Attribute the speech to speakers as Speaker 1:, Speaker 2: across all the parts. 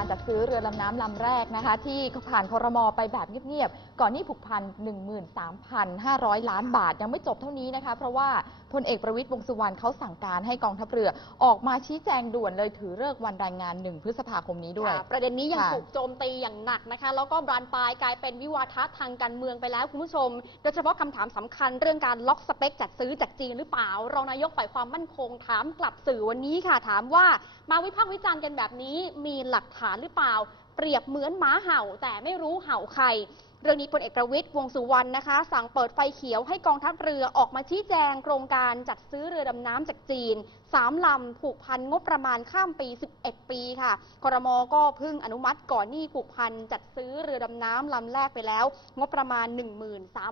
Speaker 1: การจัดซื้อเรือลำน้ำลำแรกนะคะ ที่ผ่านคอรมอไปแบบเงียบๆ ก่อนหนี้ผูกพัน 13,500 ล้านบาท ยังไม่จบเท่านี้นะคะ เพราะว่าพลเอกประวิตยวงษ์สุวรรณเขาสั่งการให้กองทัพเรือ ออกมาชี้แจงด่วนเลยถือเลิกษ์วันรายงาน 1 พฤษภาคมนี้ด้วย
Speaker 2: ค่ะประเด็นนี้ยัง
Speaker 1: ค่ะ
Speaker 2: ถูกโจมตีอย่างหนักนะคะ แล้วก็บานปลายกลายเป็นวิวาทะทางการเมืองไปแล้วคุณผู้ชม โดยเฉพาะคำถามสำคัญเรื่องการล็อกสเปคจัดซื้อจากจีนหรือเปล่ารองนายกฝ่ายความมั่นคงถามกลับสื่อวันนี้ค่ะ ถามว่ามาวิพากษ์วิจารณ์กันแบบนี้มีหลักฐานหรือเปล่า เปรียบเหมือนหมาเห่าแต่ไม่รู้เห่าใคร เรื่องนี้พลเอกประวิตยวงสุวรรณนะคะ สั่งเปิดไฟเขียวให้กองทัพเรือออกมาชี้แจงโครงการจัดซื้อเรือดำน้ำจากจีนสามลำผูกพันงบประมาณข้ามปี 11 ปีค่ะครมก็เพิ่งอนุมัติก่อนหนี้ผูกพันจัดซื้อเรือดำน้ำลำแรกไปแล้ว งบประมาณ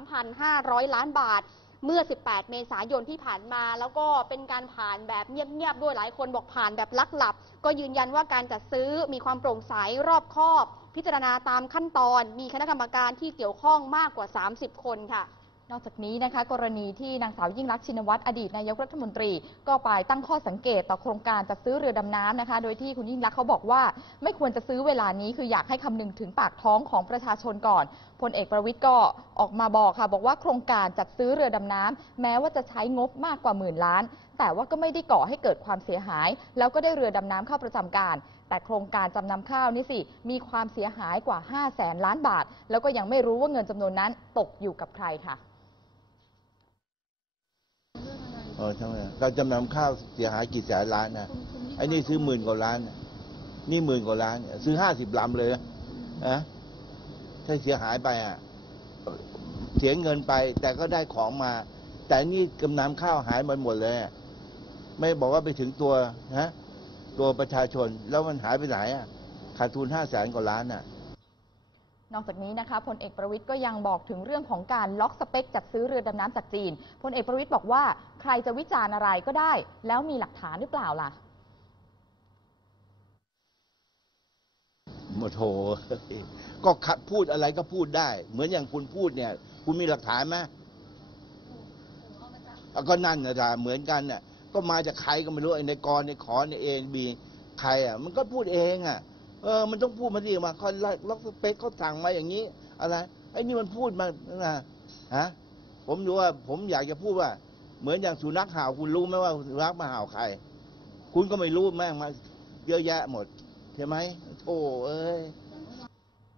Speaker 2: 13,500 ล้านบาท เมื่อ 18 เมษายนที่ผ่านมา แล้วก็เป็นการผ่านแบบเงียบๆด้วยหลายคนบอกผ่านแบบลักหลับ ก็ยืนยันว่าการจัดซื้อมีความโปร่งใสรอบคอบ พิจารณาตามขั้นตอน มีคณะกรรมการที่เกี่ยวข้องมากกว่า 30 คนค่ะ
Speaker 1: นอกจากนี้นะคะกรณีที่นางสาวยิ่งรักชินวัตรอดีตนายกรัฐมนตรี ก็ไปตั้งข้อสังเกตต่อโครงการจัดซื้อเรือดำน้ำนะคะ โดยที่คุณยิ่งรักเขาบอกว่า ไม่ควรจะซื้อเวลานี้คืออยากให้คำนึงถึงปากท้องของประชาชนก่อนพลเอกประวิทย์ก็ออกมาบอกค่ะ บอกว่าโครงการจัดซื้อเรือดำน้ำแม้ว่าจะใช้งบมากกว่าหมื่นล้าน แต่ว่าก็ไม่ได้ก่อให้เกิดความเสียหาย แล้วก็ได้เรือดำน้ำเข้าประจำการแต่โครงการจำนำข้าวนี่สิ มีความเสียหายกว่า 5 0 0แสนล้านบาท แล้วก็ยังไม่รู้ว่าเงินจำนวนนั้นตกอยู่กับใครค่ะ
Speaker 3: เออทำไมเราจำนำข้าวเสียหายกี่แสนล้านนะไอ้นี่ซื้อหมื่นกว่าล้านนะนี่หมื่นกว่าล้านเนี่ยซื้อห้าสิบลำเลยนะนะถ้าเสียหายไปอะเสียเงินไป แต่ก็ได้ของมา แต่นี่กำนำข้าวหายมันหมดเลยไม่บอกว่าไปถึงตัวนะตัวประชาชนแล้วมันหายไปไหนอะขาดทุนห้าแสนกว่าล้านอะ
Speaker 1: นอกจากนี้นะคะพลเอกประวิทย์ก็ยังบอกถึงเรื่องของการล็อกสเปคจัดซื้อเรือดำน้ำจากจีนพลเอกประวิทย์บอกว่าใครจะวิจารณ์อะไรก็ได้ แล้วมีหลักฐานหรือเปล่าล่ะ
Speaker 3: โมโถก็ขัดพูดอะไรก็พูดได้ เหมือนอย่างคุณพูดเนี่ย คุณมีหลักฐานไหมก็นั่นนะจ๊ะเหมือนกันน่ะก็มาจากใครก็ไม่รู้ในกรในขอในเอ็นบีใครอะ มันก็พูดเองอะ เออมันต้องพูดมาดิมาเขาล็อกสเปคเขาสั่งมาอย่างนี้ อะไรไอ้นี่มันพูดมานะฮะผมดูว่า ผมอยากจะพูดว่า เหมือนอย่างสุนัขเห่าคุณรู้ไหมว่าสุนัขมาเห่าใคร คุณก็ไม่รู้แม่งมาเยอะแยะหมดใช่ไหมโธ่เอ้ย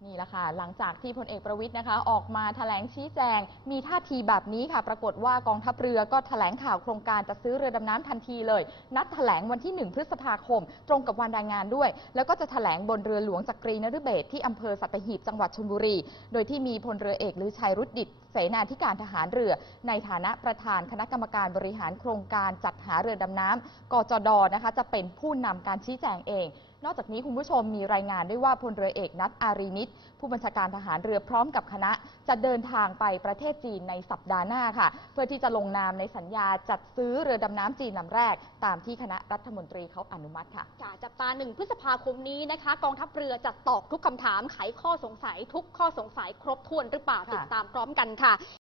Speaker 1: นี่แหละค่ะ หลังจากที่พลเอกประวิทย์นะคะ ออกมาแถลงชี้แจง มีท่าทีแบบนี้ค่ะ ปรากฏว่ากองทัพเรือก็แถลงข่าวโครงการจะซื้อเรือดำน้ำทันทีเลย นัดแถลงวันที่ 1 พฤษภาคม ตรงกับวันรายงานด้วย แล้วก็จะแถลงบนเรือหลวงจักรีนฤเบศที่อำเภอสัตหีบจังหวัดชลบุรี โดยที่มีพลเรือเอกลือชัยรุดดิตเสนาธิการทหารเรือ ในฐานะประธานคณะกรรมการบริหารโครงการจัดหาเรือดำน้ำกจดนะคะจะเป็นผู้นำการชี้แจงเอง นอกจากนี้คุณผู้ชมมีรายงานด้วยว่าพลเรือเอกนัทอารีนิตผู้บัญชาการทหารเรือพร้อมกับคณะ จะเดินทางไปประเทศจีนในสัปดาห์หน้าค่ะ เพื่อที่จะลงนามในสัญญาจัดซื้อเรือดำน้ำจีนลำแรก ตามที่คณะรัฐมนตรีเขาอนุมัติค่ะ
Speaker 2: ค่ะจับตาหนึ่งพฤษภาคมนี้นะคะ กองทัพเรือจะตอบทุกคำถามไขข้อสงสัย ทุกข้อสงสัยครบถ้วนหรือเปล่า
Speaker 1: ค่ะ
Speaker 2: ติดตามพร้อมกันค่ะ